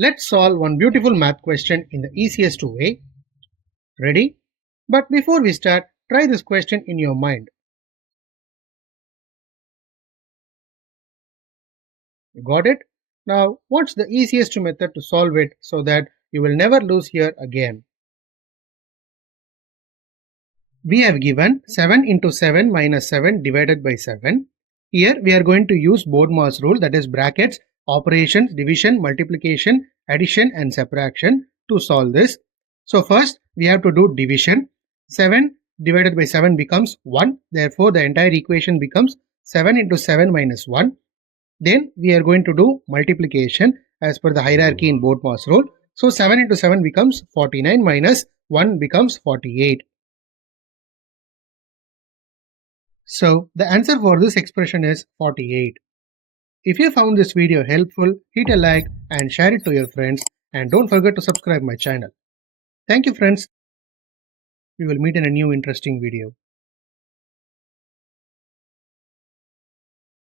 Let's solve one beautiful math question in the easiest way. Ready? But before we start, try this question in your mind. You got it? Now, what's the easiest method to solve it so that you will never lose here again? We have given 7 into 7 minus 7 divided by 7. Here we are going to use BODMAS rule, that is brackets, operations, division, multiplication, addition and subtraction to solve this. So first we have to do division. 7 divided by 7 becomes 1. Therefore the entire equation becomes 7 into 7 minus 1. Then we are going to do multiplication as per the hierarchy in BODMAS rule. So 7 into 7 becomes 49 minus 1 becomes 48. So the answer for this expression is 48. If you found this video helpful, hit a like and share it to your friends, and don't forget to subscribe my channel. Thank you friends. We will meet in a new interesting video.